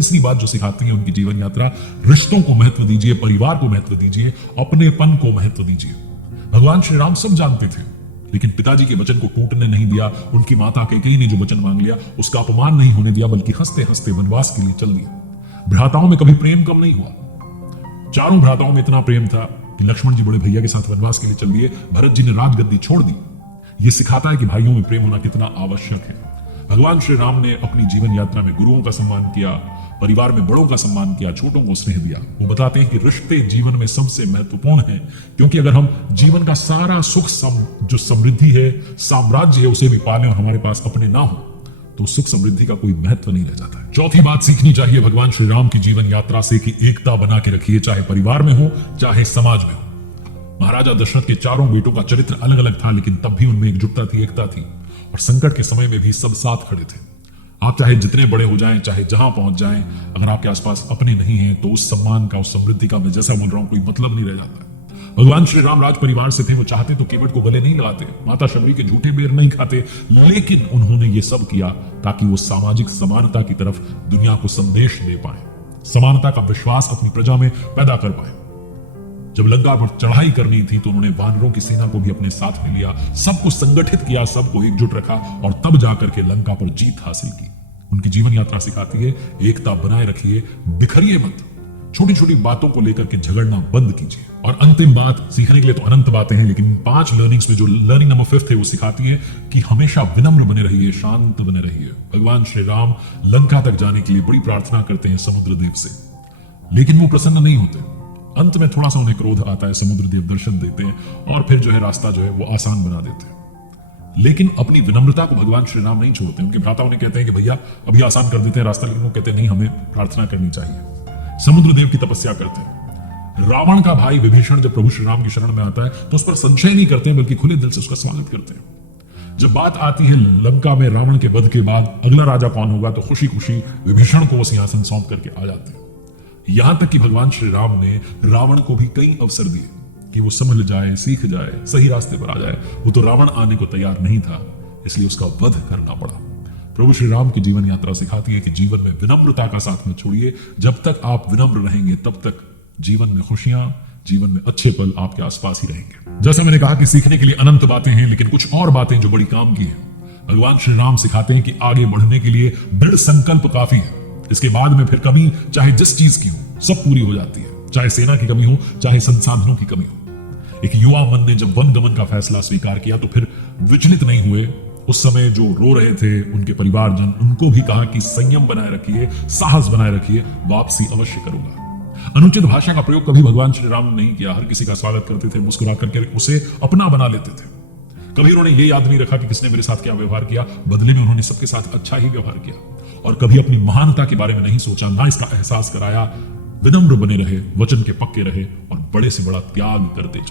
तीसरी बात जो सिखाती है उनकी जीवन यात्रा, रिश्तों को महत्व दीजिए, परिवार को महत्व दीजिए, अपनेपन को महत्व दीजिए। भगवान श्री राम सब जानते थे, लेकिन पिताजी के वचन को टूटने नहीं दिया। उनकी माता कैकेयी ने जो वचन मांग लिया उसका अपमान नहीं होने दिया, बल्कि हंसते हंसते वनवास के लिए चल दिया। भ्राताओं में कभी प्रेम कम नहीं हुआ। चारों भ्राताओं में इतना प्रेम था कि लक्ष्मण जी बड़े भैया के साथ वनवास के लिए चल दिए, भरत जी ने राजगद्दी छोड़ दी। यह सिखाता है कि भाइयों में प्रेम होना कितना आवश्यक है। भगवान श्री राम ने अपनी जीवन यात्रा में गुरुओं का सम्मान किया, परिवार में बड़ों का सम्मान किया, छोटों को स्नेह दिया। वो बताते हैं कि रिश्ते जीवन में सबसे महत्वपूर्ण हैं, क्योंकि अगर हम जीवन का सारा सुख जो समृद्धि है, साम्राज्य है, उसे भी पालें और हमारे पास अपने ना हो, तो सुख समृद्धि का कोई महत्व नहीं रह जाता है। चौथी बात सीखनी चाहिए भगवान श्री राम की जीवन यात्रा से कि एकता बना के रखिए, चाहे परिवार में हो चाहे समाज में हो। महाराजा दशरथ के चारों बेटों का चरित्र अलग अलग था, लेकिन तब भी उनमें एकजुटता थी, एकता थी, और संकट के समय में भी सब साथ खड़े थे। आप चाहे जितने बड़े हो जाएं, चाहे जहां पहुंच जाएं, अगर आपके आसपास अपने नहीं हैं तो उस सम्मान का, उस समृद्धि का, मैं जैसा बोल रहा हूं, कोई मतलब नहीं रह जाता। भगवान श्री राम राज परिवार से थे, वो चाहते तो केवट को गले नहीं लगाते, माता शबरी के झूठे बेर नहीं खाते, लेकिन उन्होंने ये सब किया ताकि वो सामाजिक समानता की तरफ दुनिया को संदेश दे पाए, समानता का विश्वास अपनी प्रजा में पैदा कर पाए। जब लंका पर चढ़ाई करनी थी तो उन्होंने वानरों की सेना को भी अपने साथ में लिया, सबको संगठित किया, सबको एकजुट रखा, और तब जाकर के लंका पर जीत हासिल की। उनकी जीवन यात्रा सिखाती है एकता बनाए रखिए, बिखरिए मत, छोटी छोटी बातों को लेकर के झगड़ना बंद कीजिए। और अंतिम बात, सीखने के लिए तो अनंत बातें हैं, लेकिन 5 लर्निंग्स में जो लर्निंग नंबर 5 है वो सिखाती है कि हमेशा विनम्र बने रहिए, शांत बने रहिए। भगवान श्री राम लंका तक जाने के लिए बड़ी प्रार्थना करते हैं समुद्र देव से, लेकिन वो प्रसन्न नहीं होते। अंत में थोड़ा सा उन्हें क्रोध आता है, समुद्र देव दर्शन देते हैं और फिर जो है रास्ता जो है वो आसान बना देते हैं। लेकिन अपनी विनम्रता को भगवान श्री राम नहीं छोड़ते। उनके भ्राता उन्हें कहते हैं कि भैया अभी आसान कर देते हैं रास्ता, लेकिन वो कहते हैं नहीं, हमें प्रार्थना करनी चाहिए। समुद्र देव की तपस्या करते हैं। रावण का भाई विभीषण जब प्रभु श्री राम की शरण में आता है तो उस पर संशय नहीं करते हैं, बल्कि खुले दिल से उसका स्वागत करते हैं। जब बात आती है लंका में रावण के वध के बाद अगला राजा कौन होगा, तो खुशी खुशी विभीषण को वो सिंहासन सौंप करके आ जाते हैं। यहां तक कि भगवान श्री राम ने रावण को भी कई अवसर दिए कि वो समझ जाए, सीख जाए, सही रास्ते पर आ जाए। वो तो रावण आने को तैयार नहीं था, इसलिए उसका वध करना पड़ा। प्रभु श्री राम की जीवन यात्रा सिखाती है कि जीवन में विनम्रता का साथ मत छोड़िए। जब तक आप विनम्र रहेंगे तब तक जीवन में खुशियां, जीवन में अच्छे पल आपके आसपास ही रहेंगे। जैसा मैंने कहा कि सीखने के लिए अनंत बातें हैं, लेकिन कुछ और बातें जो बड़ी काम की हैं। भगवान श्री राम सिखाते हैं कि आगे बढ़ने के लिए दृढ़ संकल्प काफी है। इसके बाद में फिर कमी चाहे जिस चीज की हो सब पूरी हो जाती है, चाहे सेना की कमी हो, चाहे संसाधनों की कमी हो। एक युवा मन ने जब वन गमन का फैसला स्वीकार किया तो फिर विचलित नहीं हुए। उस समय जो रो रहे थे उनके परिवारजन, उनको भी कहा कि संयम बनाए रखिए, साहस बनाए रखिए, वापसी अवश्य करूंगा। अनुचित भाषा का प्रयोग कभी भगवान श्री राम ने नहीं किया। हर किसी का स्वागत करते थे, मुस्कुरा करके उसे अपना बना लेते थे। कभी उन्होंने ये याद नहीं रखा कि किसने मेरे साथ क्या व्यवहार किया, बदले में उन्होंने सबके साथ अच्छा ही व्यवहार किया। और कभी अपनी महानता के बारे में नहीं सोचा, ना इसका एहसास कराया। विनम्र बने रहे, वचन के पक्के रहे और बड़े से बड़ा त्याग करते चले।